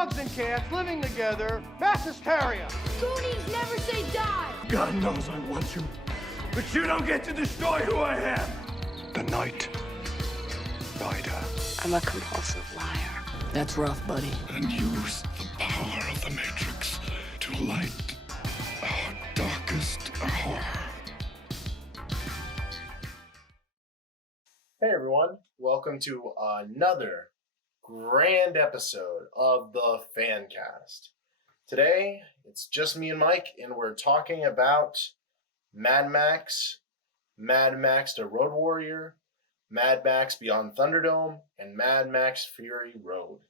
dogs and cats living together, mass hysteria. Goonies never say die. God knows I want you, but you don't get to destroy who I am. The Night Rider. I'm a compulsive liar. That's rough, buddy. And use the power of the Matrix to light our darkest hour. Hey everyone, welcome to another grand episode of the FanCast. Today, it's just me and Mike, and we're talking about Mad Max, Mad Max the Road Warrior, Mad Max Beyond Thunderdome, and Mad Max Fury Road.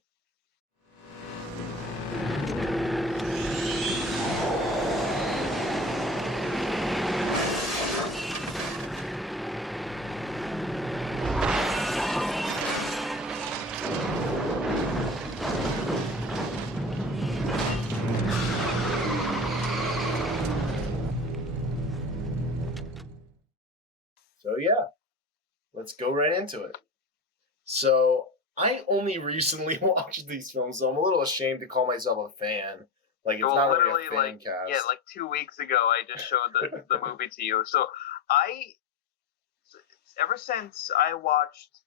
So yeah, let's go right into it. So I only recently watched these films, so I'm a little ashamed to call myself a fan. Like it's not really a fan cast. Yeah, like 2 weeks ago, I just showed the movie to you. So ever since I watched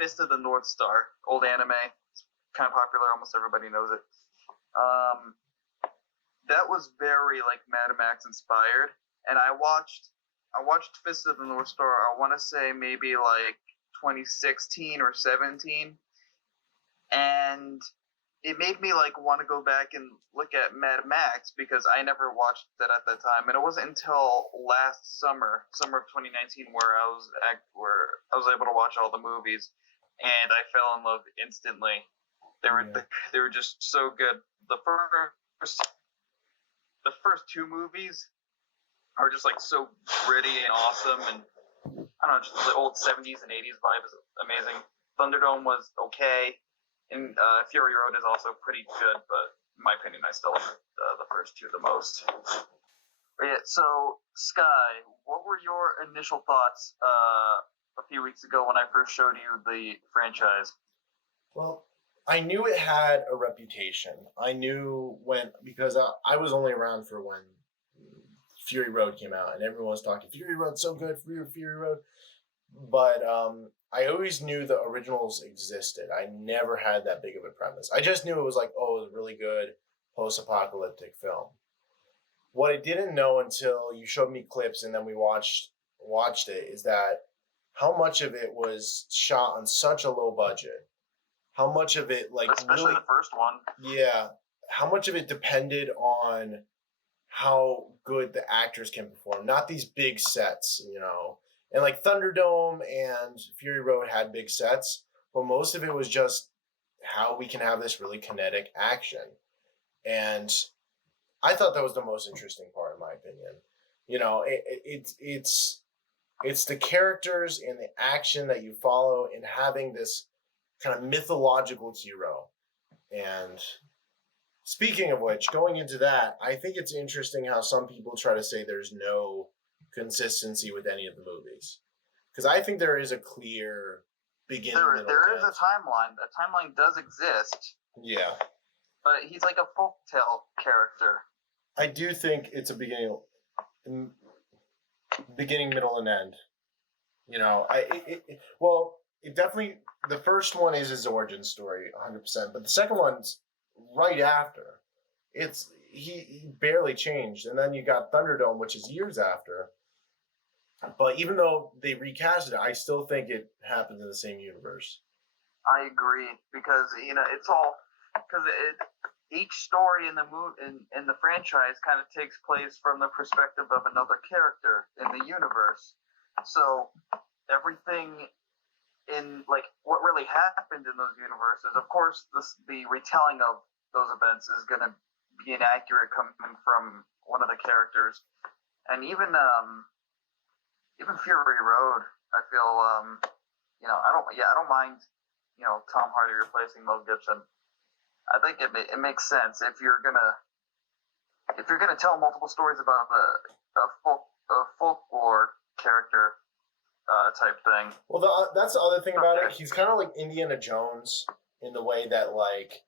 Fist of the North Star, old anime, it's kind of popular, almost everybody knows it. That was very like Mad Max inspired, and I watched Fist of the North Star, I want to say maybe like 2016 or 17, and it made me like want to go back and look at Mad Max because I never watched that at that time, and it wasn't until last summer of 2019 where I was able to watch all the movies, and I fell in love instantly. They were just so good. The first two movies are just like so gritty and awesome, and I don't know, just the old 70s and 80s vibe is amazing. Thunderdome was okay, and Fury Road is also pretty good, but in my opinion, I still like the first two the most. But yeah, so Sky, what were your initial thoughts a few weeks ago when I first showed you the franchise? Well, I knew it had a reputation. I knew because I was only around for when Fury Road came out, and everyone was talking, Fury Road's so good, Fury Road. But I always knew the originals existed. I never had that big of a premise. I just knew it was like, oh, it was a really good post-apocalyptic film. What I didn't know until you showed me clips and then we watched it is that how much of it was shot on such a low budget. How much of it, like, especially really, the first one. Yeah. How much of it depended on how good the actors can perform, not these big sets, you know. And like Thunderdome and Fury Road had big sets, but most of it was just how we can have this really kinetic action. And I thought that was the most interesting part, in my opinion. You know, it's the characters and the action that you follow and having this kind of mythological hero. And speaking of which, going into that, I think it's interesting how some people try to say there's no consistency with any of the movies. Because I think there is a clear beginning. There is a timeline. A timeline does exist. Yeah. But he's like a folktale character. I do think it's a beginning, middle, and end. You know, it definitely, the first one is his origin story, 100%, but the second one's right after. He barely changed, and then you got Thunderdome, which is years after. But even though they recast it, I still think it happens in the same universe. I agree, because you know it's all because each story in the in the franchise kind of takes place from the perspective of another character in the universe. So everything in like what really happened in those universes, of course, the retelling of those events is going to be inaccurate coming from one of the characters, and even Fury Road, I feel I don't mind Tom Hardy replacing Mel Gibson. I think it makes sense if you're gonna tell multiple stories about a folklore character type thing. Well, that's the other thing about it. He's kind of like Indiana Jones in the way that, like,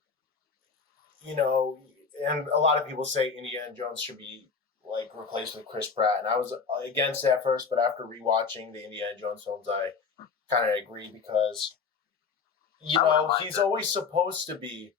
you know, and a lot of people say Indiana Jones should be like replaced with Chris Pratt, and I was against it at first, but after rewatching the Indiana Jones films, I kind of agree because he's always supposed to be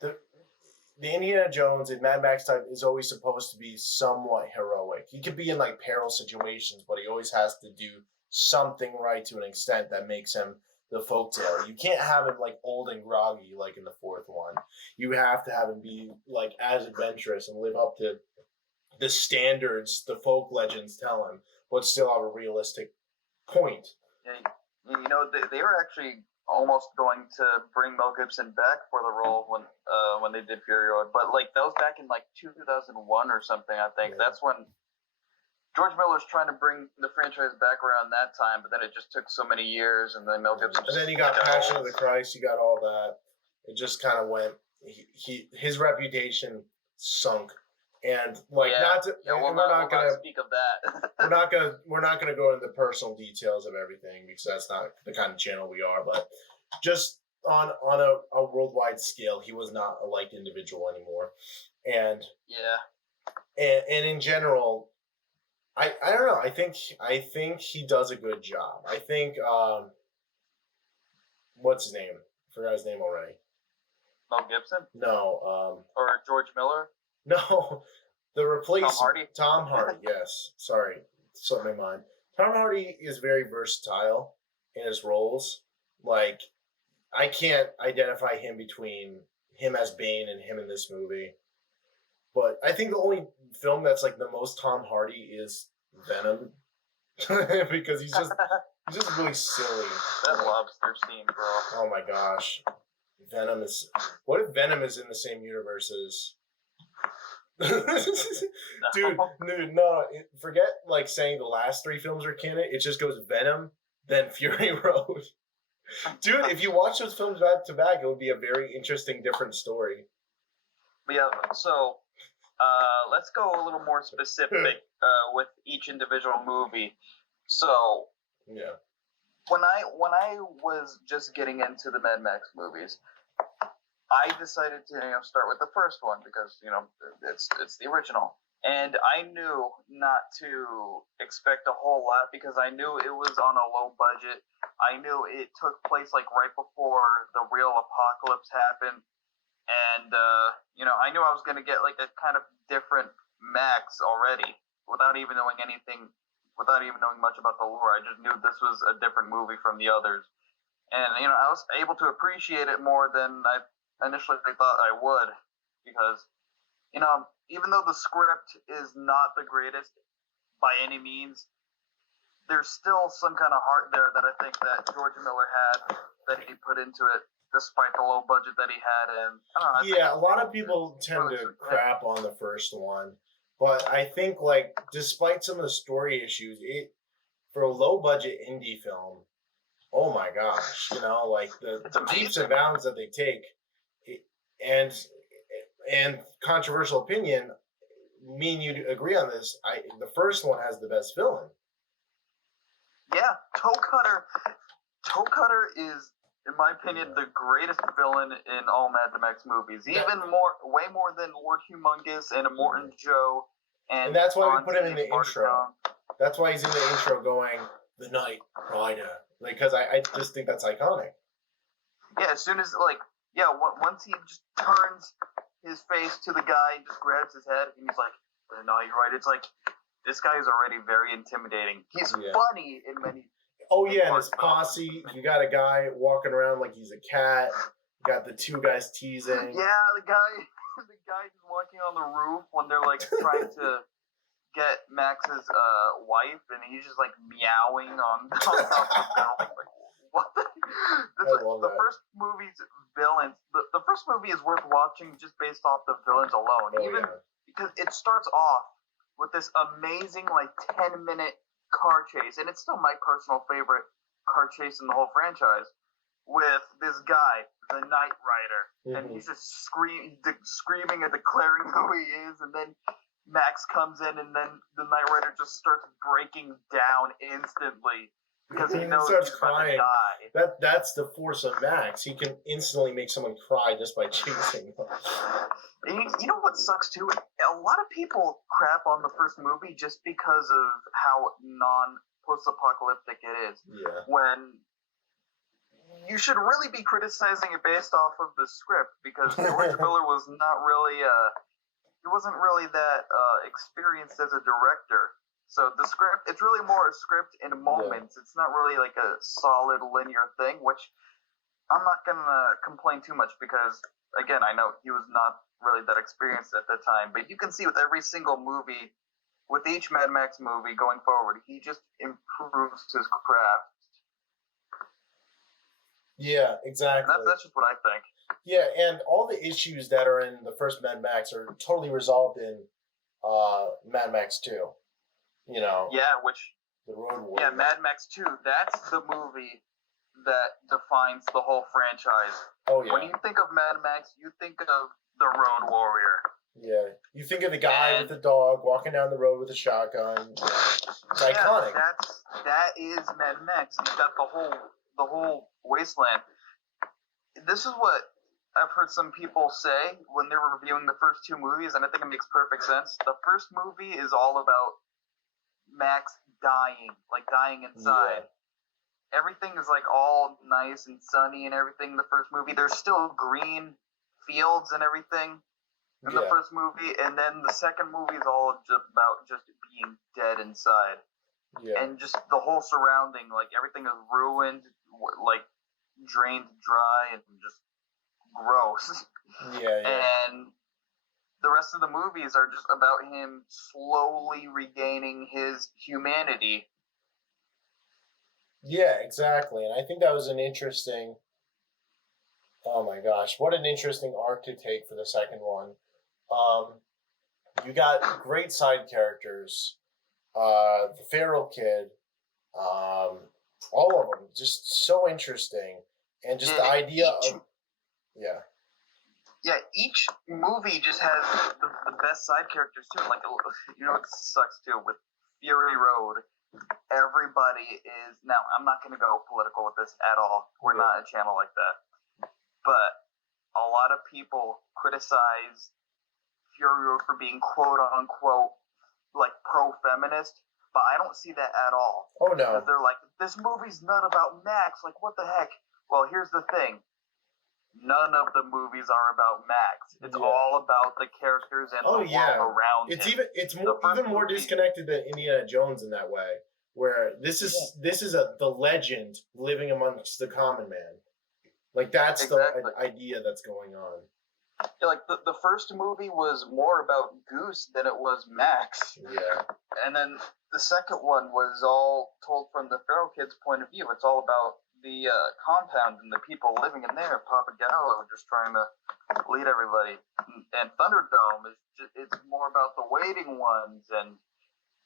the Indiana Jones in Mad Max type is always supposed to be somewhat heroic. He could be in like peril situations, but he always has to do something right to an extent that makes him the folktale. You can't have him like old and groggy like in the fourth one. You have to have him be like as adventurous and live up to the standards the folk legends tell him, but still have a realistic point. Yeah, they were actually almost going to bring Mel Gibson back for the role when they did Fury Road, but like that was back in like 2001 or something, I think. Yeah. That's when George Miller's trying to bring the franchise back around that time, but then it just took so many years, and then Mel Gibson. And then you got Passion of the Christ, you got all that. It just kind of went. His reputation sunk, and like we're not gonna speak of that. we're not gonna go into the personal details of everything because that's not the kind of channel we are. But just on a worldwide scale, he was not a liked individual anymore, and and in general. I don't know. I think he does a good job. I think what's his name? I forgot his name already. Mel Gibson? No. Or George Miller? No. The replacement. Tom Hardy? Tom Hardy, yes. Sorry. Slipped my mind. Tom Hardy is very versatile in his roles. Like, I can't identify him between him as Bane and him in this movie. But I think the only film that's like the most Tom Hardy is Venom, because he's just really silly. That lobster scene, bro. Oh my gosh, Venom is. What if Venom is in the same universe as? Dude, no. Forget like saying the last three films are canon. It just goes Venom, then Fury Road. Dude, if you watch those films back to back, it would be a very interesting, different story. Yeah. So. Let's go a little more specific with each individual movie. So, yeah, when I was just getting into the Mad Max movies, I decided to start with the first one because it's the original, and I knew not to expect a whole lot because I knew it was on a low budget. I knew it took place like right before the real apocalypse happened. And, I knew I was going to get, like, a kind of different Max already without even knowing much about the lore. I just knew this was a different movie from the others. And, I was able to appreciate it more than I initially thought I would because, even though the script is not the greatest by any means, there's still some kind of heart there that I think that George Miller had that he put into it. Despite the low budget that he had, and I don't know. A lot of people tend to crap on the first one, but I think like despite some of the story issues, for a low budget indie film, oh my gosh, like the leaps and bounds that they take, and controversial opinion, me and you agree on this. The first one has the best villain. Yeah, Toe Cutter is. In my opinion, the greatest villain in all Mad Max movies. Way more than Lord Humongous and Immortan Joe. And that's why we put him in the intro. That's why he's in the intro going, "The Knight Rider." Like, because I just think that's iconic. Yeah, as soon as, once he just turns his face to the guy and just grabs his head, and he's like, "The Knight Rider." It's like, this guy is already very intimidating. He's funny in many. Oh yeah, and his posse. You got a guy walking around like he's a cat. You got the two guys teasing. Yeah, the guy just walking on the roof when they're like trying to get Max's wife, and he's just like meowing on top of the building. Like, what? The first movie's villains. The first movie is worth watching just based off the villains alone, because it starts off with this amazing like 10-minute car chase, and it's still my personal favorite car chase in the whole franchise, with this guy, the Knight Rider, and he's just screaming and declaring who he is, and then Max comes in, and then the Knight Rider just starts breaking down instantly because he knows he's about to die. that's the force of Max. He can instantly make someone cry just by chasing them. You know what sucks too? A lot of people crap on the first movie just because of how non-post-apocalyptic it is. Yeah. When you should really be criticizing it based off of the script, because George Miller was not really he wasn't really that experienced as a director. So the script, it's really more a script in moments. It's not really like a solid linear thing, which I'm not gonna complain too much because, again, I know he was not really that experienced at the time. But you can see with every single movie, with each Mad Max movie going forward, he just improves his craft. Yeah, exactly. That's just what I think. Yeah, and all the issues that are in the first Mad Max are totally resolved in Mad Max 2. You know. Yeah, which. The Road Warrior. Yeah, Mad Max 2. That's the movie that defines the whole franchise. Oh yeah. When you think of Mad Max, you think of the Road Warrior. Yeah, you think of the guy with the dog walking down the road with a shotgun. Yeah. It's iconic. That is Mad Max. He's got the whole wasteland. This is what I've heard some people say when they're reviewing the first two movies, and I think it makes perfect sense. The first movie is all about Max dying inside. Yeah. Everything is like all nice and sunny and everything. The first movie, there's still green fields and everything in the first movie, and then the second movie is all about just being dead inside. Yeah. And just the whole surrounding, like everything is ruined, like drained dry and just gross. Yeah. And the rest of the movies are just about him slowly regaining his humanity. Yeah, exactly. And I think that was an interesting, oh my gosh, what an interesting arc to take for the second one. You got great side characters, the feral kid, all of them, just so interesting. And just the idea of, Yeah, each movie just has the best side characters too. Like, you know, it sucks too with Fury Road. Everybody is, now I'm not going to go political with this at all. We're not a channel like that. But a lot of people criticize Fury Road for being quote unquote like pro-feminist, but I don't see that at all. Oh no. Because they're like, this movie's not about Max. Like, what the heck? Well, here's the thing. None of the movies are about Max. It's all about the characters and the world around him. It's even more disconnected than Indiana Jones in that way, where this is the legend living amongst the common man. Like that's the idea that's going on. Yeah, like the first movie was more about Goose than it was Max. Yeah. And then the second one was all told from the feral kid's point of view. It's all about the compound and the people living in there. Papa Gallo just trying to lead everybody. And Thunderdome is it's more about the waiting ones and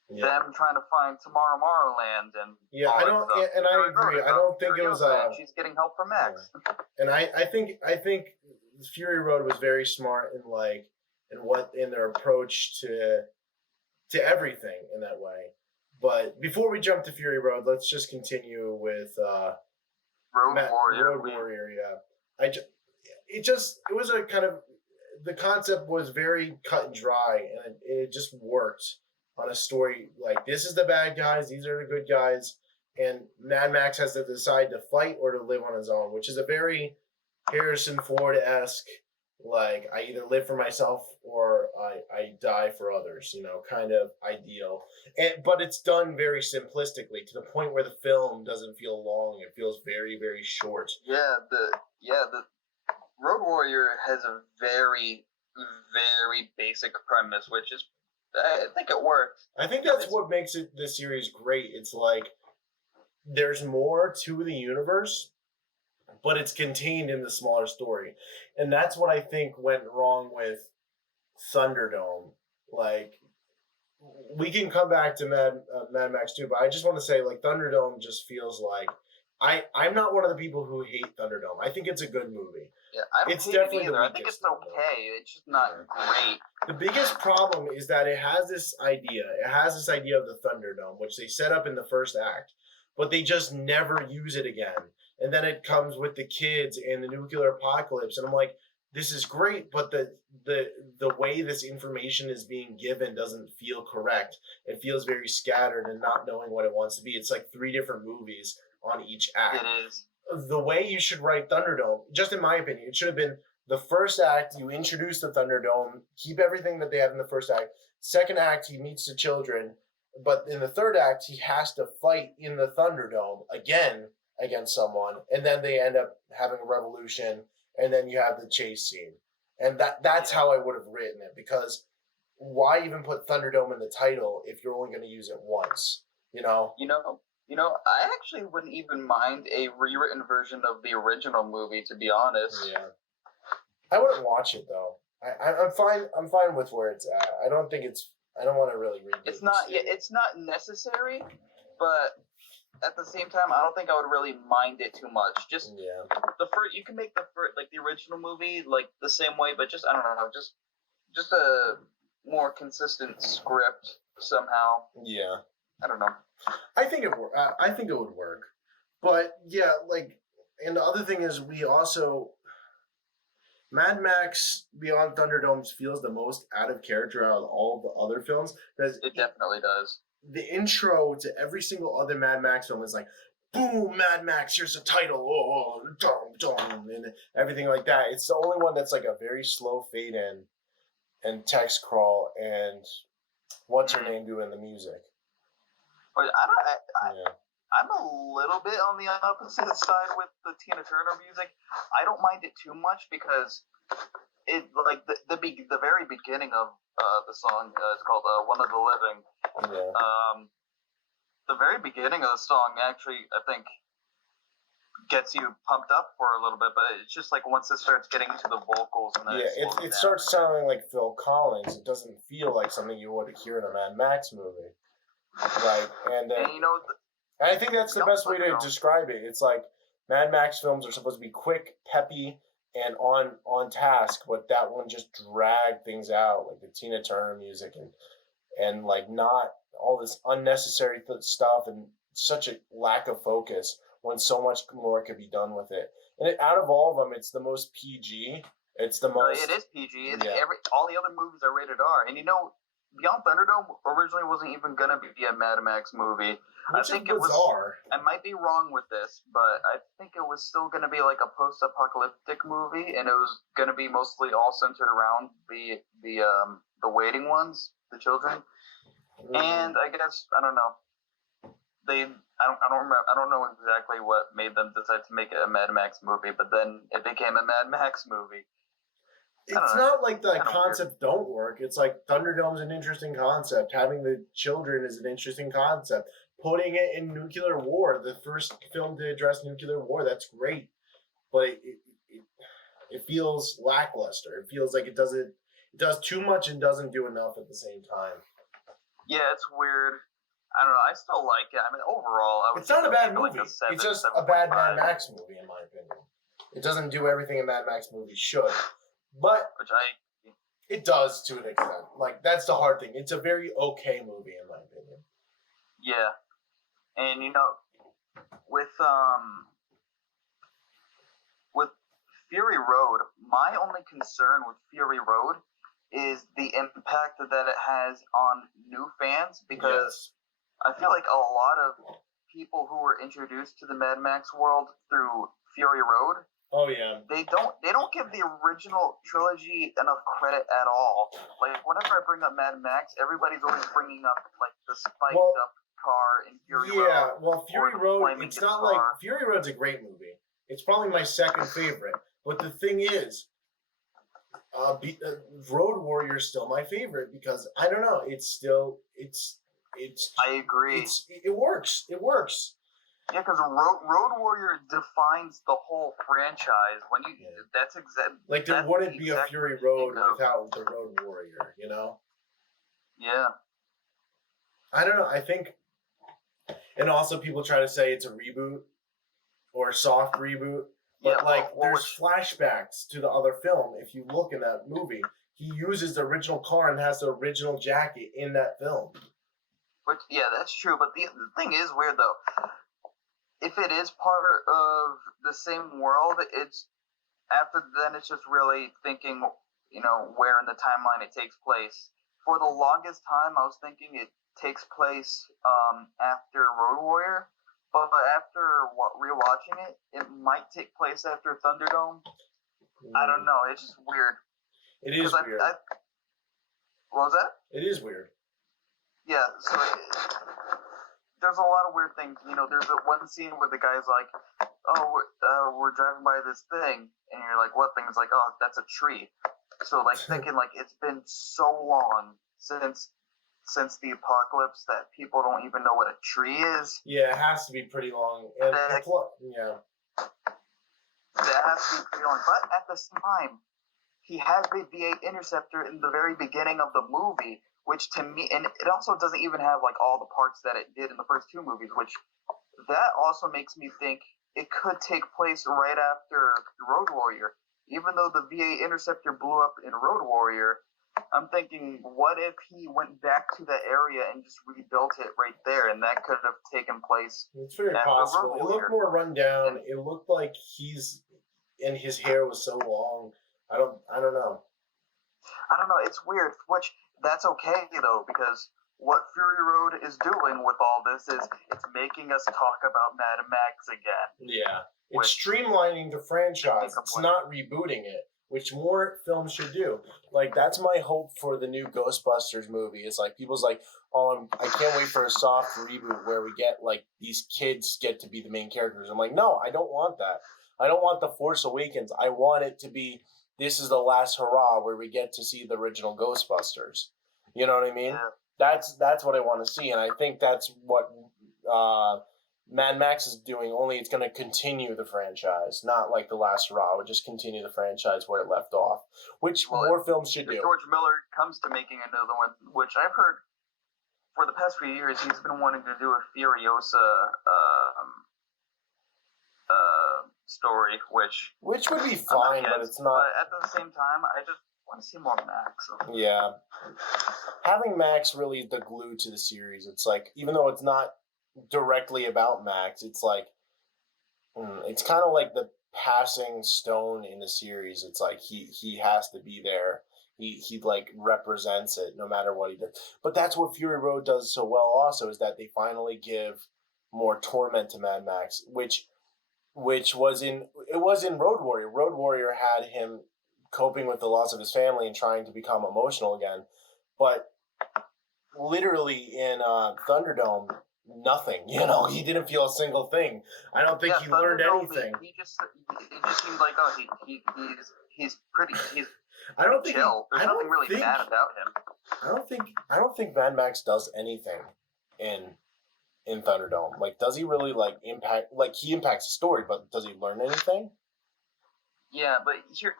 them trying to find Tomorrowland and I don't stuff. And I agree. I don't think it was she's getting help from Max. And I think Fury Road was very smart in their approach to everything in that way. But before we jump to Fury Road, let's just continue with Road Warrior, yeah. It was a kind of, the concept was very cut and dry, and it just worked on a story like, this is the bad guys, these are the good guys, and Mad Max has to decide to fight or to live on his own, which is a very Harrison Ford-esque, like, I either live for myself or I die for others, kind of ideal. But it's done very simplistically to the point where the film doesn't feel long. It feels very, very short. The Road Warrior has a very, very basic premise, which is, I think it works. I think that's what makes the series great. It's like, there's more to the universe, but it's contained in the smaller story. And that's what I think went wrong with Thunderdome. Like, we can come back to Mad Max 2, but I just want to say, like, Thunderdome just feels like, I'm not one of the people who hate Thunderdome. I think it's a good movie. Yeah, I don't hate it either. I think it's okay. It's just not great. The biggest problem is that it has this idea. It has this idea of the Thunderdome, which they set up in the first act, but they just never use it again. and then it comes with the kids and the nuclear apocalypse, and I'm like, this is great, but the way this information is being given doesn't feel correct. It feels very scattered and not knowing what it wants to be. It's like 3 different movies on each act. It is. The way you should write Thunderdome, just in my opinion, it should have been the first act, you introduce the Thunderdome, keep everything that they have in the first act. Second act, he meets the children, but in the third act, he has to fight in the Thunderdome again against someone, and then they end up having a revolution, and then you have the chase scene. And that's how I would have written it, because why even put Thunderdome in the title if you're only going to use it once, you know? You know, I actually wouldn't even mind a rewritten version of the original movie, to be honest. Yeah. I wouldn't watch it though. I'm fine. I'm fine with where it's at. I don't want to really read it. It's not. Yeah, it's not necessary, but at the same time, I don't think I would really mind it too much. Just you can make the original movie like the same way, but just I don't know, just a more consistent script somehow. Yeah. I don't know. I think it would work, but yeah, like, and the other thing is we also. Mad Max Beyond Thunderdome feels the most out of character out of all the other films. Because it definitely does. The intro to every single other Mad Max film is like, boom, Mad Max, here's the title, oh, dum, dum, and everything like that. It's the only one that's like a very slow fade in and text crawl and what's her name doing the music. But I'm a little bit on the opposite side with the Tina Turner music. I don't mind it too much because it like the very beginning of the song is called "One of the Living." Yeah. The very beginning of the song actually, I think, gets you pumped up for a little bit, but it's just like once it starts getting into the vocals and then it starts sounding like Phil Collins. It doesn't feel like something you would hear in a Mad Max movie. Like and you know. And I think that's the best way to describe it. It's like Mad Max films are supposed to be quick, peppy, and on task, but that one just dragged things out, like the Tina Turner music and like not all this unnecessary stuff and such a lack of focus when so much more could be done with it. And out of all of them, it's the most PG. It's the most. It is PG. All the other movies are rated R, and you know, Beyond Thunderdome originally wasn't even gonna be a Mad Max movie. Which I think it was. I might be wrong with this, but I think it was still gonna be like a post-apocalyptic movie, and it was gonna be mostly all centered around the waiting ones, the children. Mm-hmm. And I guess I don't know. I don't know exactly what made them decide to make it a Mad Max movie, but then it became a Mad Max movie. It's not like the concept don't work. It's like Thunderdome's an interesting concept. Having the children is an interesting concept. Putting it in nuclear war, the first film to address nuclear war, that's great. But it feels lackluster. It feels like it does too much and doesn't do enough at the same time. Yeah, it's weird. I don't know. I still like it. I mean, overall, I would. It's not a bad movie. Like it's just a bad Mad Max movie, in my opinion. It doesn't do everything a Mad Max movie should, but it does to an extent. Like that's the hard thing. It's a very okay movie, in my opinion. Yeah, and you know, with Fury Road, my only concern with Fury Road is the impact that it has on new fans, because I feel like a lot of people who were introduced to the Mad Max world through Fury Road, they don't give the original trilogy enough credit at all. Like whenever I bring up Mad Max, everybody's always bringing up like the spiked up car in Fury Road. Yeah, well, Fury Road, it's not like Fury Road's a great movie. It's probably my second favorite. But the thing is, Road Warrior is still my favorite because I don't know. It's. I agree. It works. It works. Yeah, because Road Warrior defines the whole franchise. When you that's exactly like there wouldn't be a Fury Road without the Road Warrior. You know. Yeah. I don't know. I think, and also people try to say it's a reboot or a soft reboot. But there's flashbacks to the other film. If you look in that movie, he uses the original car and has the original jacket in that film. Yeah, that's true. But the thing is weird though. If it is part of the same world. It's after then it's just really thinking, where in the timeline it takes place. For the longest time, I was thinking it takes place after Road Warrior, but after rewatching it, it might take place after Thunderdome. I don't know. It's just weird. It is weird. What was that? It is weird. Yeah, so there's a lot of weird things. There's one scene where the guy's like, "Oh, we're driving by this thing," and you're like, "What thing?" It's like, "Oh, that's a tree." So like thinking like it's been so long since the apocalypse that people don't even know what a tree is. Yeah, it has to be pretty long. And yeah. That has to be pretty long. But at the same time, he has the V8 Interceptor in the very beginning of the movie, which to me, and it also doesn't even have like all the parts that it did in the first two movies, which that also makes me think it could take place right after Road Warrior. Even though the V8 Interceptor blew up in Road Warrior, I'm thinking, what if he went back to that area and just rebuilt it right there, and that could have taken place? It's very possible. It looked more run down. It looked like and his hair was so long. I don't know. I don't know. It's weird. Which that's okay though, because what Fury Road is doing with all this is it's making us talk about Mad Max again. Yeah, it's streamlining the franchise. It's not rebooting it, which more films should do. Like, that's my hope for the new Ghostbusters movie. It's like, people's like, oh, I can't wait for a soft reboot where we get, like, these kids get to be the main characters. I'm like, no, I don't want that. I don't want The Force Awakens. I want it to be, this is the last hurrah where we get to see the original Ghostbusters. You know what I mean? Yeah. That's what I want to see, and I think that's what Mad Max is doing, only it's going to continue the franchise, not like The Last Hurrah. It would just continue the franchise where it left off, which more films should do. George Miller comes to making another one, which I've heard for the past few years he's been wanting to do a Furiosa story, which would be fine, but it's not. But at the same time, I just want to see more Max. Yeah. Having Max really the glue to the series, it's like, even though it's not directly about Max, it's like, it's kind of like the passing stone in the series. It's like he has to be there. He like represents it no matter what he does. But that's what Fury Road does so well also, is that they finally give more torment to Mad Max, which was in Road Warrior. Road Warrior had him coping with the loss of his family and trying to become emotional again. But literally in Thunderdome, nothing. He didn't feel a single thing. I don't think he learned anything. It just seemed like, oh, he's pretty. I don't think chill. There's nothing really bad about him. I don't think Mad Max does anything in Thunderdome. Like, does he really impact? Like, he impacts the story, but does he learn anything? Yeah, but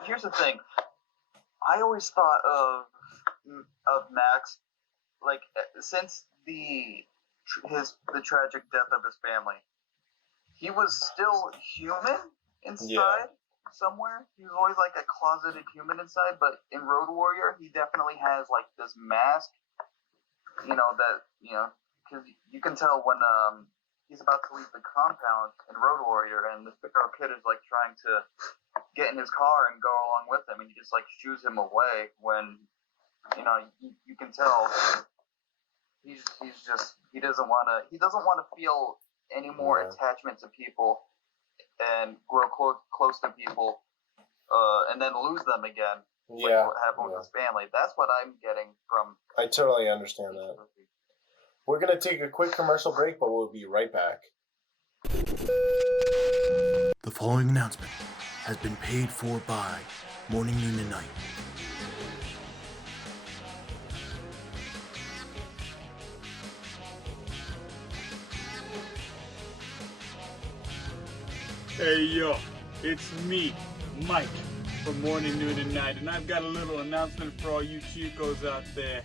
here's the thing. I always thought of Max, like, since the tragic death of his family, he was still human inside somewhere. He was always like a closeted human inside, but in Road Warrior, he definitely has like this mask, because you can tell when he's about to leave the compound in Road Warrior, and the Pharaoh Kid is like trying to get in his car and go along with him, and he just like shoos him away when you can tell he doesn't want to feel any more attachment to people and grow close to people and then lose them again. Like what happened with his family. That's what I'm getting from. I totally understand that. We're going to take a quick commercial break, but we'll be right back. The following announcement has been paid for by Morning, Noon, and Night. Hey yo, it's me, Mike, from Morning, Noon, and Night, and I've got a little announcement for all you Chicos out there.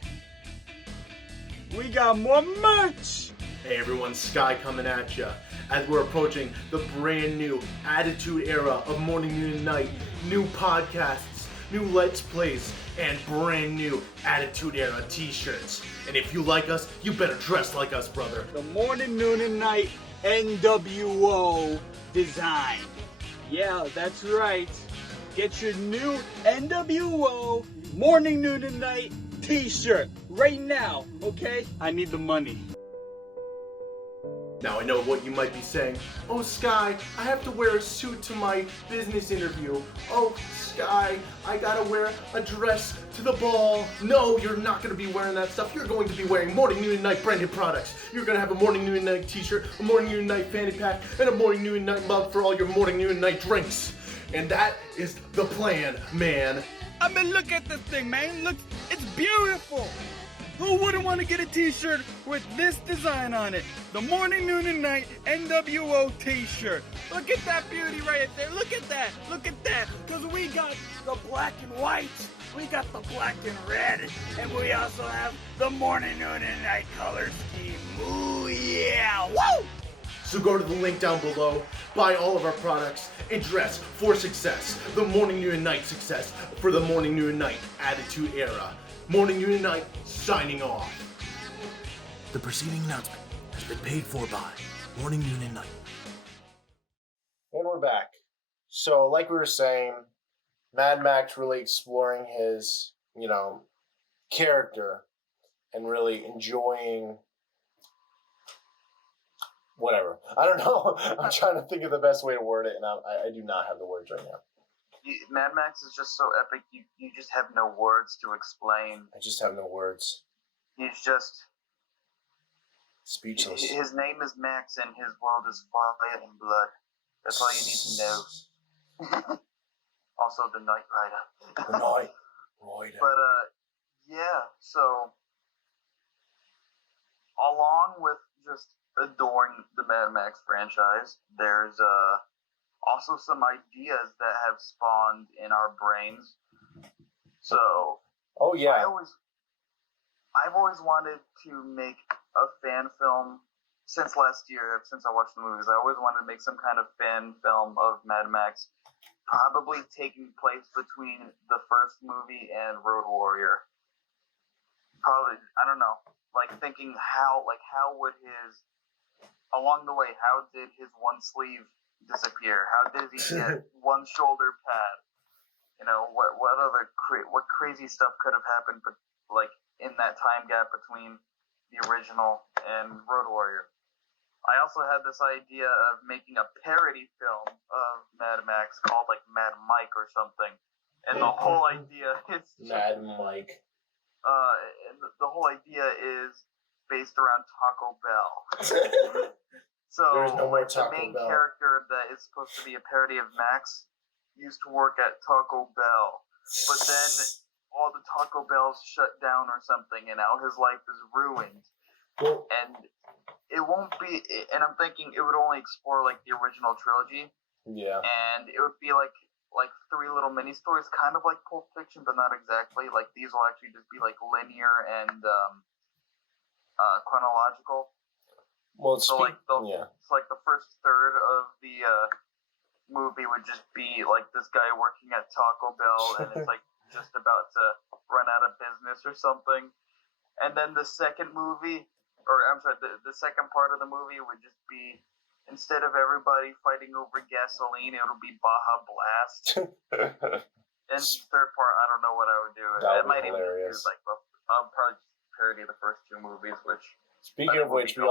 We got more merch! Hey everyone, Sky coming at ya as we're approaching the brand new Attitude Era of Morning, Noon, and Night. New podcasts, new Let's Plays, and brand new Attitude Era t-shirts. And if you like us, you better dress like us, brother. The Morning, Noon, and Night NWO design. Yeah, that's right. Get your new NWO Morning, Noon, and Night t-shirt right now, okay? I need the money. Now I know what you might be saying. Oh Sky, I have to wear a suit to my business interview. Oh Sky, I gotta wear a dress to the ball. No, you're not gonna be wearing that stuff. You're going to be wearing Morning, Noon, and Night branded products. You're gonna have a Morning, Noon, and Night t-shirt, a Morning, Noon, and Night fanny pack, and a Morning, Noon, and Night mug for all your Morning, Noon, and Night drinks. And that is the plan, man. I mean, look at this thing, man. Look, it's beautiful. Who wouldn't want to get a t-shirt with this design on it? The Morning, Noon, and Night NWO t-shirt. Look at that beauty right there. Look at that. Look at that. Because we got the black and white. We got the black and red. And we also have the Morning, Noon, and Night color scheme. Ooh, yeah. Woo! So go to the link down below, buy all of our products, and dress for success. The Morning, Noon, and Night success for the Morning, Noon, and Night Attitude Era. Morning, Noon, and Night, signing off. The preceding announcement has been paid for by Morning, Noon, and Night. And we're back. So, like we were saying, Mad Max really exploring his, character and really enjoying whatever. I don't know. I'm trying to think of the best way to word it, and I do not have the words right now. Mad Max is just so epic, you just have no words to explain. I just have no words. He's just... Speechless. His name is Max and his world is fire and blood. That's all you need to know. Also, the Knight Rider. The Knight Rider. But, yeah, so... Along with just adoring the Mad Max franchise, there's, also some ideas that have spawned in our brains. So, oh yeah, I've always wanted to make a fan film since last year. Since I watched the movies, I always wanted to make some kind of fan film of Mad Max, probably taking place between the first movie and Road Warrior. Probably, I don't know, like thinking how would along the way, how did his one sleeve disappear? How did he get one shoulder pad? What other what crazy stuff could have happened, but like in that time gap between the original and Road Warrior. I also had this idea of making a parody film of Mad Max called like Mad Mike or something, and the whole idea is Mad Mike. And the whole idea is based around Taco Bell. So no more the main character that is supposed to be a parody of Max used to work at Taco Bell, but then all the Taco Bells shut down or something, and now his life is ruined. And it won't be. And I'm thinking it would only explore like the original trilogy. Yeah. And it would be like 3 little mini stories, kind of like Pulp Fiction, but not exactly. Like these will actually just be like linear and chronological. Well, so it's like the first third of the movie would just be like this guy working at Taco Bell, and it's like just about to run out of business or something. And then the second movie, the second part of the movie would just be, instead of everybody fighting over gasoline, it'll be Baja Blast. And third part, I don't know what I would do. That would might be even hilarious. do I'll probably just parody the first 2 movies, which. Speaking of which, we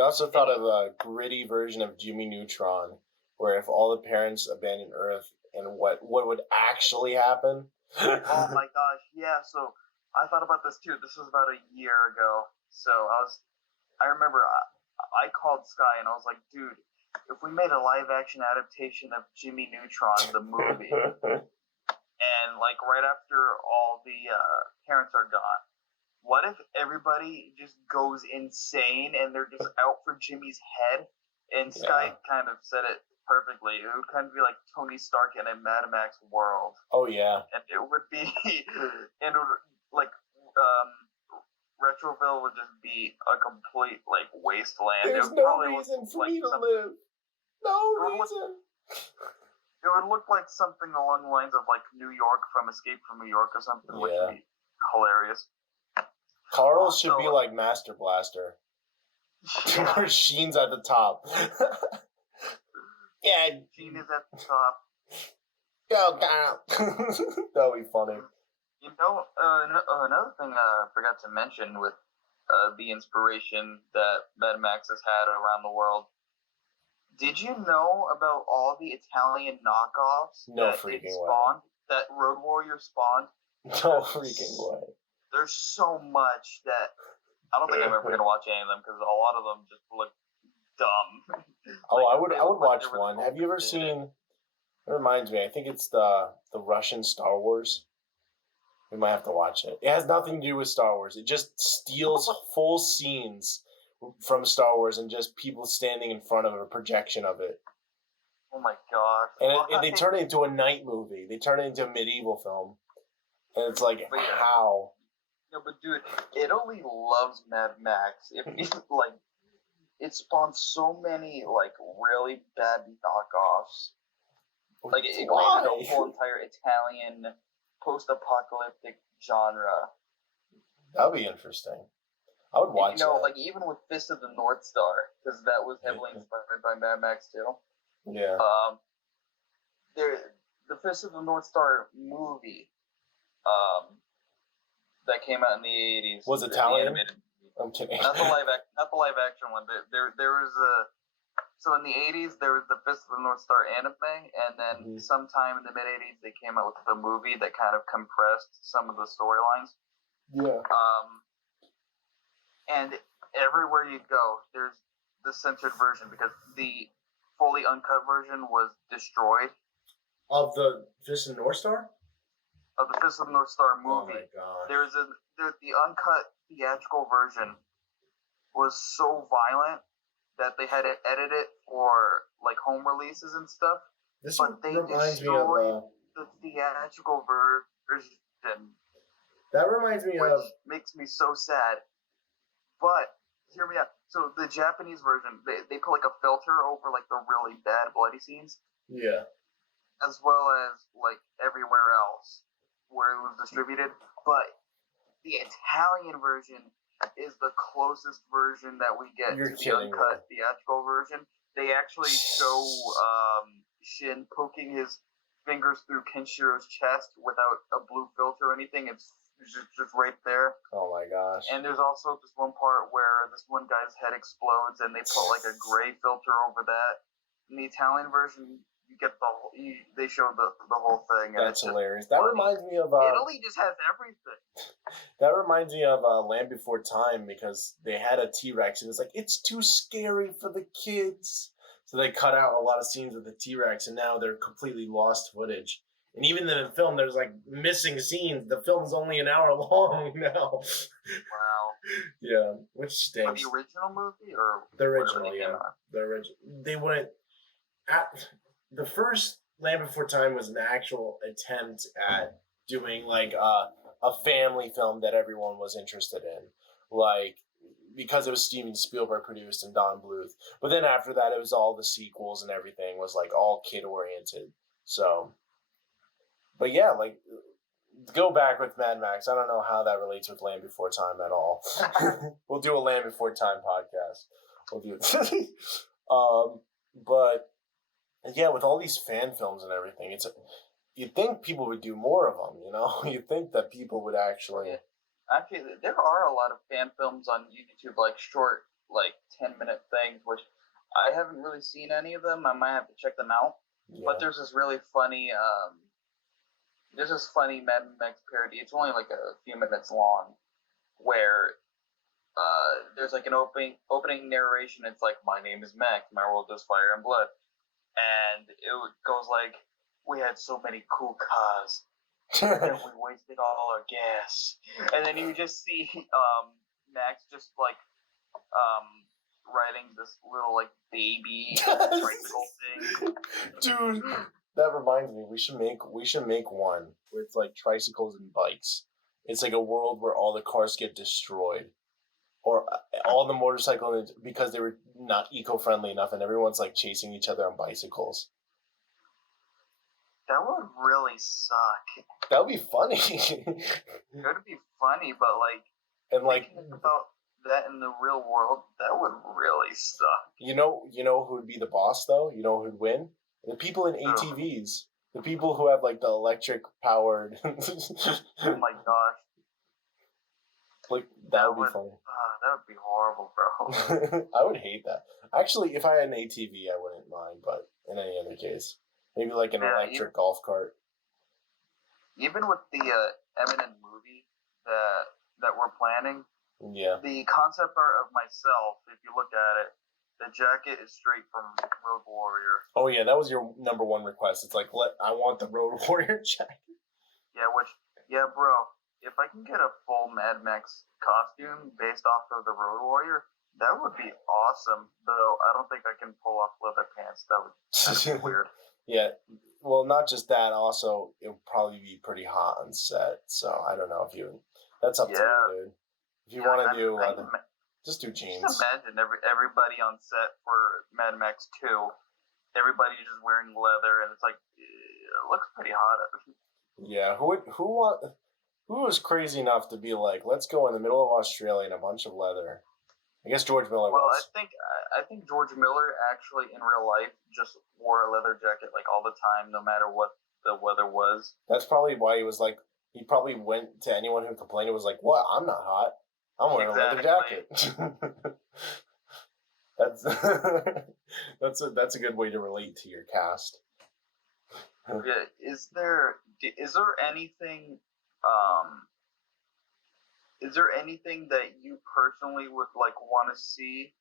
also thought of a gritty version of Jimmy Neutron, where if all the parents abandoned Earth, and what would actually happen. Oh my gosh, yeah. So I thought about this too. This was about a year ago. So I remember I called Sky and I was like, dude, if we made a live action adaptation of Jimmy Neutron, the movie, and like right after all the parents are gone, what if everybody just goes insane and they're just out for Jimmy's head? And Sky kind of said it perfectly. It would kind of be like Tony Stark in a Mad Max world. Oh yeah. And it would be, and it would, like, Retroville would just be a complete like wasteland. There's no reason for me to live. No reason. It would look like something along the lines of like New York from Escape from New York or something, which would be hilarious. Carl should be like Master Blaster. Machines at the top. Yeah. Gene is at the top. Go, Carl. That would be funny. You know, another thing I forgot to mention with the inspiration that Mad Max has had around the world. Did you know about all the Italian knockoffs No that freaking it way. spawned? That Road Warrior spawned? No freaking way. There's so much that I don't think I'm ever gonna watch any of them because a lot of them just look dumb. Oh, I would they look like watch they were one. the Have you ever seen? It reminds me. I think it's the Russian Star Wars. We might have to watch it. It has nothing to do with Star Wars. It just steals full scenes from Star Wars and just people standing in front of a projection of it. Oh my gosh! And they turn it into a night movie. They turn it into a medieval film, and it's like, But yeah. how? No, but dude, Italy loves Mad Max. If you like, it spawned so many like really bad knockoffs. Like it Why? created a whole entire Italian post-apocalyptic genre. That'd be interesting. I would watch You know, that. like even with Fist of the North Star, because that was heavily inspired by Mad Max too. Yeah. The Fist of the North Star movie, that came out in the 80s. Was the Italian? animated movie. I'm kidding. Not the live action one. There was a. So in the 80s, there was the Fist of the North Star anime, and then sometime in the mid 80s, they came out with a movie that kind of compressed some of the storylines. Yeah. And everywhere you go, there's the censored version because the fully uncut version was destroyed. Of the Fist of the North Star? Of the Fist of the North Star movie. Oh my god. The uncut theatrical version was so violent that they had to edit it for like home releases and stuff. This but they reminds me destroyed of. the theatrical version, That reminds me which of. makes me so sad. But hear me out. So the Japanese version, they put like a filter over like the really bad bloody scenes, Yeah. as well as like everywhere else where it was distributed. But the Italian version is the closest version that we get You're to the kidding uncut theatrical version. They actually show Shin poking his fingers through Kenshiro's chest without a blue filter or anything. It's just right there. Oh my gosh. And there's also this one part where this one guy's head explodes and they put like a gray filter over that. In the Italian version, you get they show the whole thing. And That's hilarious. That reminds me of Italy just has everything. That reminds me of Land Before Time because they had a T-Rex and it's like it's too scary for the kids, so they cut out a lot of scenes with the T-Rex and now they're completely lost footage. And even in the film, there's like missing scenes. The film's only an hour long now. Wow. Yeah, which For stinks. the original movie or The original, whatever they yeah. came out? The original. They went the first Land Before Time was an actual attempt at doing like a family film that everyone was interested in, like because it was Steven Spielberg produced and Don Bluth. But then after that, it was all the sequels and everything was like all kid oriented. So, but yeah, like go back with Mad Max. I don't know how that relates with Land Before Time at all. We'll do a Land Before Time podcast. We'll do it. But yeah, with all these fan films and everything, you'd think people would do more of them, you know? You'd think that people would actually... Actually, there are a lot of fan films on YouTube, like short, like 10-minute things, which I haven't really seen any of them. I might have to check them out. Yeah. But there's this really funny, Mad Max parody. It's only like a few minutes long, where there's like an opening narration. It's like, my name is Max, my world is fire and blood. And it goes like, we had so many cool cars, and we wasted all our gas. And then you just see Max just like riding this little like baby tricycle thing. Dude, that reminds me, we should make one with like tricycles and bikes. It's like a world where all the cars get destroyed, or all the motorcycles because they were not eco-friendly enough, and everyone's like chasing each other on bicycles. That would really suck. That would be funny. It would be funny, but like, And like, thinking about that in the real world, that would really suck. You know who would be the boss though? You know who'd win? The people in ATVs. The people who have like the electric powered. Oh my gosh. Like that would be funny. That would be horrible, bro. I would hate that. Actually, if I had an ATV, I wouldn't mind. But in any other case, maybe like an electric golf cart. Even with the Eminem movie that we're planning, Yeah. the concept art of myself, if you look at it, the jacket is straight from Road Warrior. Oh yeah, that was your number one request. It's like, I want the Road Warrior jacket. Yeah, bro, if I can get a full Mad Max costume based off of the Road Warrior, that would be awesome. Though I don't think I can pull off leather pants. That'd be weird. Yeah. Well, not just that. Also, it would probably be pretty hot on set. So I don't know if you. That's up to you, dude. If you want to do just do jeans. Just imagine everybody on set for Mad Max 2, everybody just wearing leather, and it's like, it looks pretty hot. Yeah, who was crazy enough to be like, let's go in the middle of Australia in a bunch of leather? I guess George Miller Well, was. I think George Miller actually in real life just wore a leather jacket like all the time, no matter what the weather was. That's probably why he was like, he probably went to anyone who complained and was like, what? I'm not hot. I'm wearing a leather jacket. That's a good way to relate to your cast. Yeah, is there anything that you personally would like want to see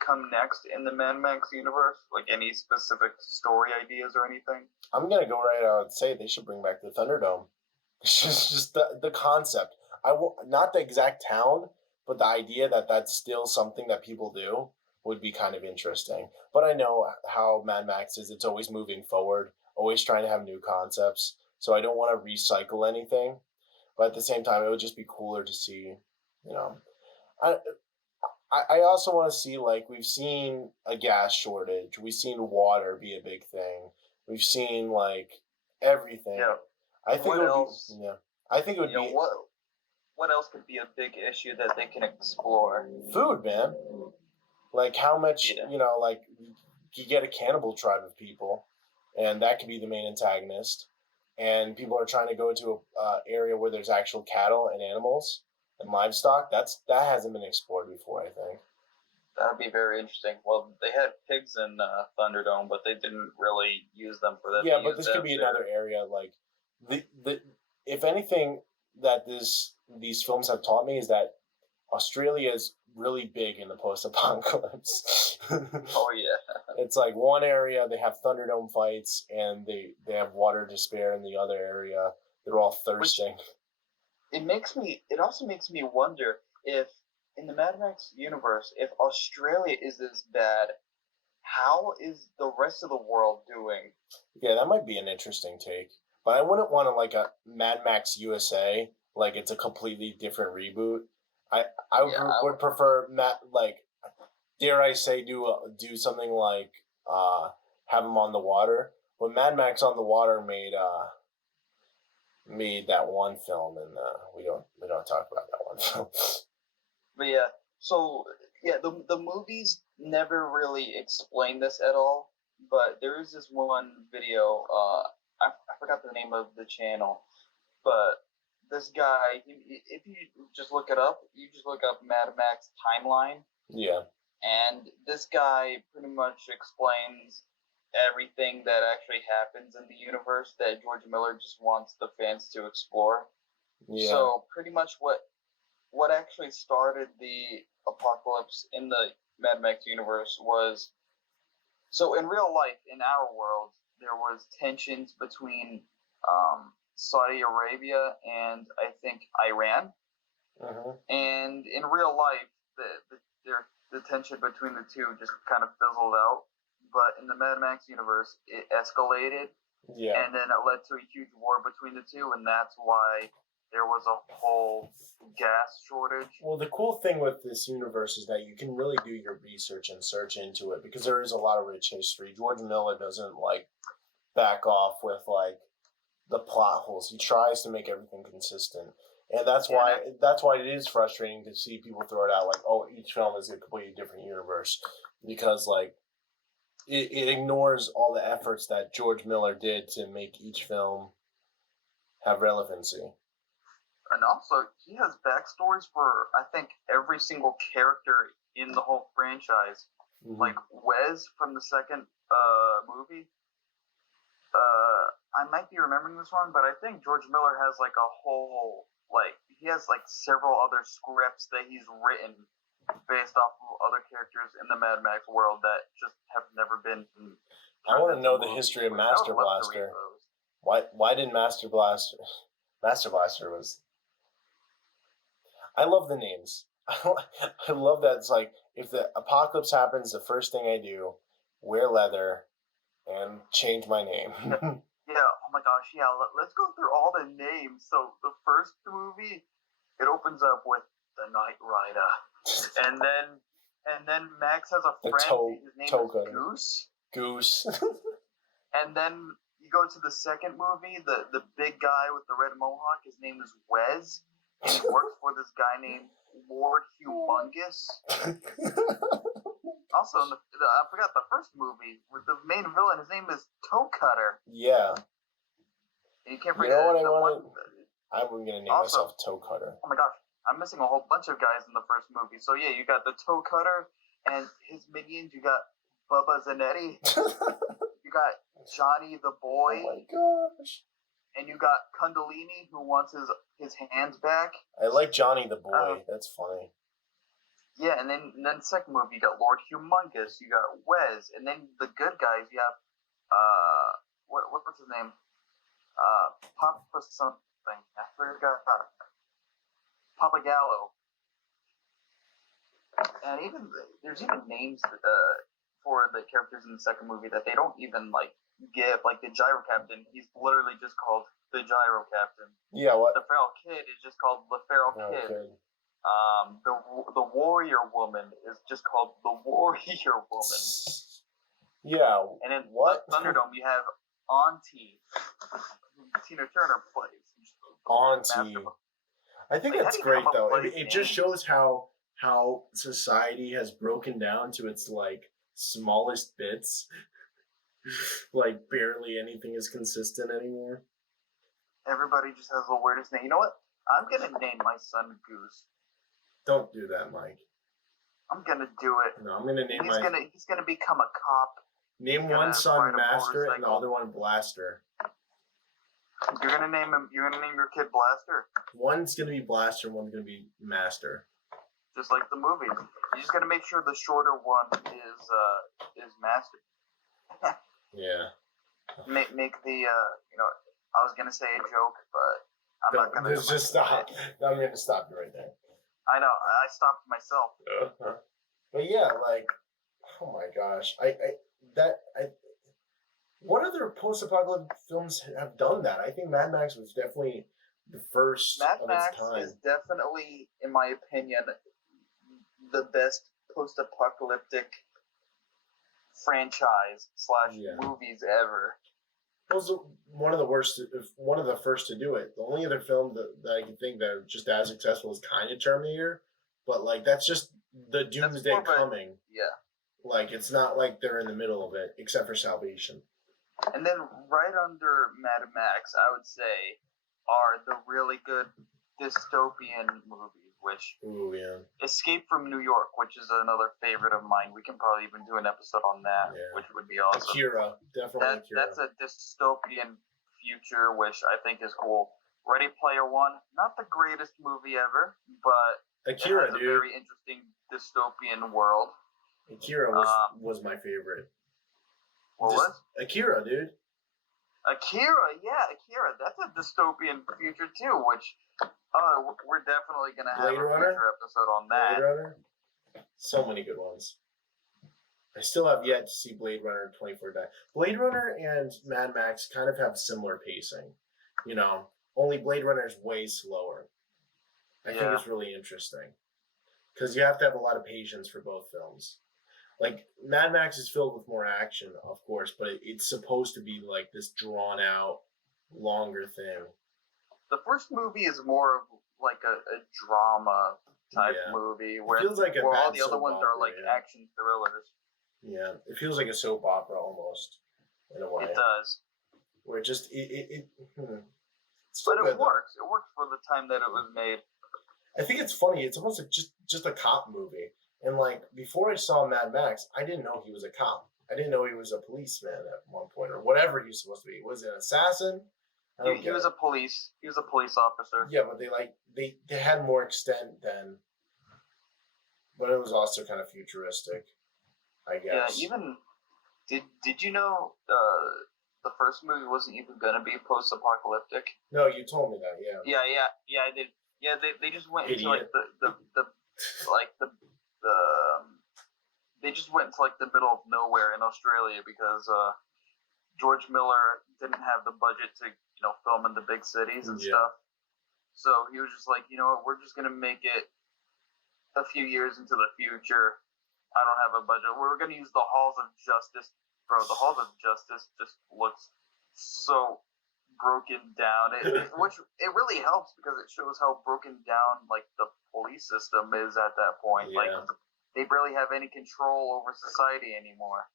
come next in the Mad Max universe? Like any specific story ideas or anything? I'm gonna go right out and say they should bring back the Thunderdome. It's just the concept. Not the exact town, but the idea that that's still something that people do would be kind of interesting. But I know how Mad Max is. It's always moving forward, always trying to have new concepts. So I don't want to recycle anything. But at the same time, it would just be cooler to see, I also want to see, like, we've seen a gas shortage. We've seen water be a big thing. We've seen, like, everything. Yeah. I think what else? I think it would be what else could be a big issue that they can explore? food, man. Like how much, like you get a cannibal tribe of people, and that could be the main antagonist. And people are trying to go to a area where there's actual cattle and animals and livestock. That hasn't been explored before, I think. That would be very interesting. Well, they had pigs in Thunderdome, but they didn't really use them for that. Yeah, but this could be another area. Like the if anything that these films have taught me is that Australia is really big in the post-apocalypse. Oh yeah. It's like one area they have Thunderdome fights, and they have water to spare in the other area. They're all thirsting. It also makes me wonder if in the Mad Max universe, if Australia is this bad, how is the rest of the world doing? Yeah, that might be an interesting take. But I wouldn't want to like a Mad Max USA, like it's a completely different reboot. I would prefer dare I say do something like have them on the water. When Mad Max on the Water made that one film, and we don't talk about that one film. But yeah, so yeah, the movies never really explain this at all. But there is this one video. I forgot the name of the channel, but this guy, if you just look it up, you just look up Mad Max timeline. Yeah. And this guy pretty much explains everything that actually happens in the universe that George Miller just wants the fans to explore. Yeah. So pretty much what actually started the apocalypse in the Mad Max universe was, so in real life, in our world, there was tensions between Saudi Arabia and I think Iran. Uh-huh. And in real life, the tension between the two just kind of fizzled out. But in the Mad Max universe, it escalated. Yeah. And then it led to a huge war between the two, and that's why there was a whole gas shortage. Well, the cool thing with this universe is that you can really do your research and search into it, because there is a lot of rich history. George Miller doesn't back off with the plot holes. He tries to make everything consistent. And that's why it is frustrating to see people throw it out like, oh, each film is a completely different universe, because like it ignores all the efforts that George Miller did to make each film have relevancy. And also, he has backstories for, I think, every single character in the whole franchise. Mm-hmm. Like Wes from the second movie. I might be remembering this wrong, but I think George Miller has like a whole, like, he has like several other scripts that he's written based off of other characters in the Mad Max world that just have never been. I want to know the history of Master Blaster. Why didn't Master Blaster was... I love the names. I love that it's like, if the apocalypse happens, the first thing I do, wear leather and change my name. Yeah, oh my gosh, yeah, let's go through all the names. So the first movie, it opens up with the Knight Rider. And then Max has a friend, his name is Goose. Goose. And then you go to the second movie, the big guy with the red mohawk, his name is Wes. And he works for this guy named Lord Humongous. Also, I forgot the first movie with the main villain. His name is Toe Cutter. Yeah. And you can't forget. You know what I wanted? I'm gonna name myself Toe Cutter. Oh my gosh, I'm missing a whole bunch of guys in the first movie. So yeah, you got the Toe Cutter and his minions. You got Bubba Zanetti. You got Johnny the Boy. Oh my gosh. And you got Kundalini, who wants his hands back. I like Johnny the Boy. That's funny. Yeah, and then second movie, you got Lord Humongous, you got Wes, and then the good guys, you have, what's his name? Papa something. I forgot. Papa Gallo. And there's even names for the characters in the second movie that they don't even, like, give. Like, the Gyro Captain, he's literally just called the Gyro Captain. Yeah, what? The Feral Kid is just called the Feral Kid. The Warrior Woman is just called the Warrior Woman. Yeah. And in what? Thunderdome, you have Auntie, who Tina Turner plays. Auntie. I think that's great, though. It just shows how society has broken down to its, like, smallest bits. Like, barely anything is consistent anymore. Everybody just has the weirdest name. You know what? I'm gonna name my son Goose. Don't do that, Mike. I'm gonna do it. No, I'm gonna name He's gonna become a cop. Name one son Master and the other one Blaster. You're gonna name your kid Blaster? One's gonna be Blaster, one's gonna be Master. Just like the movie. You just gotta make sure the shorter one is Master. Yeah. Make the I was gonna say a joke, but I'm not gonna. Just stop. I'm gonna stop you right there. I know. I stopped myself. But yeah, like, oh my gosh, what other post-apocalyptic films have done that? I think Mad Max was definitely the first Mad of Max its time. is definitely, in my opinion, the best post-apocalyptic franchise / movies ever. It was one of the first to do it. The only other film that I can think that are just as successful is kind of Terminator, but like that's just the Doomsday Coming. Yeah. Like it's not like they're in the middle of it, except for Salvation. And then right under Mad Max, I would say, are the really good dystopian movies, which Escape from New York, which is another favorite of mine. We can probably even do an episode on that, which would be awesome. Akira, definitely Akira. That's a dystopian future, which I think is cool. Ready Player One, not the greatest movie ever, but Akira, it has a very interesting dystopian world. Akira was my favorite. What was? Akira, dude. Akira, Akira. That's a dystopian future too, which we're definitely gonna have a future episode on that. Blade Runner. So many good ones. I still have yet to see Blade Runner 2049. Blade Runner and Mad Max kind of have similar pacing. You know, only Blade Runner is way slower. I think it's really interesting. Because you have to have a lot of patience for both films. Like, Mad Max is filled with more action, of course, but it's supposed to be like this drawn-out, longer thing. The first movie is more of like a drama type movie, where, feels like where all bad the other soap ones are opera, like action thrillers. Yeah, it feels like a soap opera almost, in a way. It does. Where it just, But it works. It works for the time that it was made. I think it's funny. It's almost like just a cop movie. And like before I saw Mad Max, I didn't know he was a cop. I didn't know he was a policeman at one point or whatever he was supposed to be. Was it an assassin? He was a police. He was a police officer. Yeah, but they had more extent then. But it was also kind of futuristic, I guess. Yeah. Even did you know the first movie wasn't even gonna be post-apocalyptic? No, you told me that. Yeah. Yeah. I did. Yeah, they just went into like they just went into like the middle of nowhere in Australia because George Miller didn't have the budget to film in the big cities and stuff. So he was just like, you know what, we're just gonna make it a few years into the future. I don't have a budget. We're gonna use the Halls of Justice. Bro, the Halls of Justice just looks so broken down, which it really helps because it shows how broken down like the police system is at that point. Like they barely have any control over society anymore.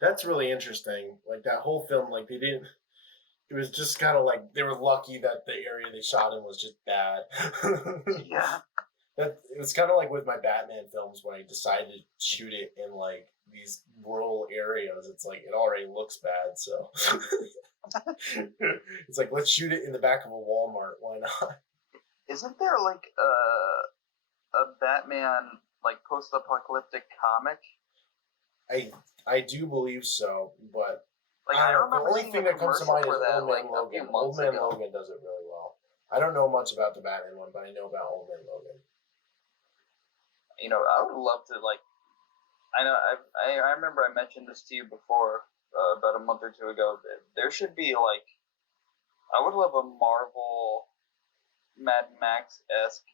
That's really interesting. Like that whole film, like they didn't. It was just kind of like they were lucky that the area they shot in was just bad. Yeah. It was kind of like with my Batman films when I decided to shoot it in like these rural areas. It's like it already looks bad, so it's like let's shoot it in the back of a Walmart. Why not? Isn't there like a Batman like post-apocalyptic comic? I do believe so, but like I remember the only seeing thing a that comes to commercial mind for is that Old Man like Logan. a few months Old Man ago. Logan does it really well. I don't know much about the Batman one, but I know about Old Man Logan. I would love to like. I know I remember I mentioned this to you before about a month or two ago. There should be like, I would love a Marvel Mad Max-esque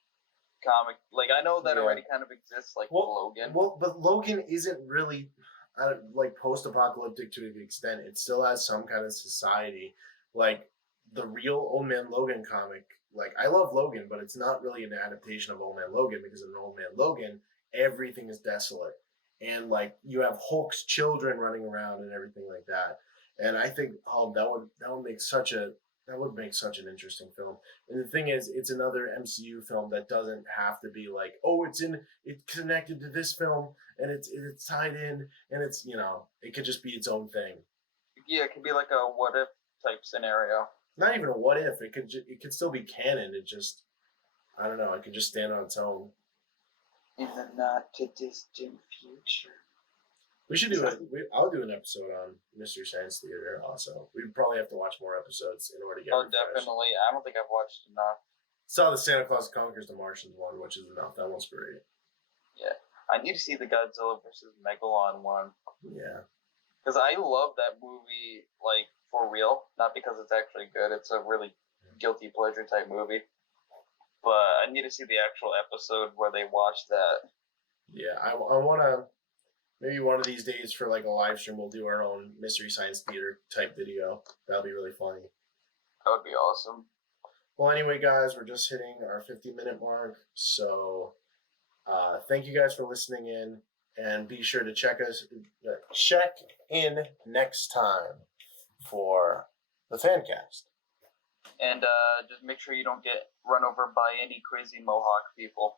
comic. Like I know that already kind of exists, like Logan. Well, but Logan isn't really like post-apocalyptic to an extent. It still has some kind of society. Like the real Old Man Logan comic. Like I love Logan, but it's not really an adaptation of Old Man Logan because in Old Man Logan, everything is desolate. And like you have Hulk's children running around and everything like that. And I think that would make such an interesting film. And the thing is, it's another MCU film that doesn't have to be like, oh, it's connected to this film and it's tied in and it's it could just be its own thing. Yeah, it could be like a what if type scenario. Not even a what if. It could still be canon. It just, I don't know. It could just stand on its own. In the not too distant future. We should do it. I'll do an episode on Mystery Science Theater. Also, we'd probably have to watch more episodes in order to get. Oh, definitely. I don't think I've watched enough. Saw the Santa Claus Conquers the Martians one, which is enough. That one's great. Yeah, I need to see the Godzilla versus Megalon one. Yeah. Because I love that movie, like, for real. Not because it's actually good. It's a really guilty pleasure type movie. But I need to see the actual episode where they watch that. Yeah, I want to... Maybe one of these days for, like, a live stream, we'll do our own Mystery Science Theater type video. That'll be really funny. That would be awesome. Well, anyway, guys, we're just hitting our 50-minute mark. So, thank you guys for listening in. And be sure to check in next time for the FanCast. And just make sure you don't get run over by any crazy Mohawk people.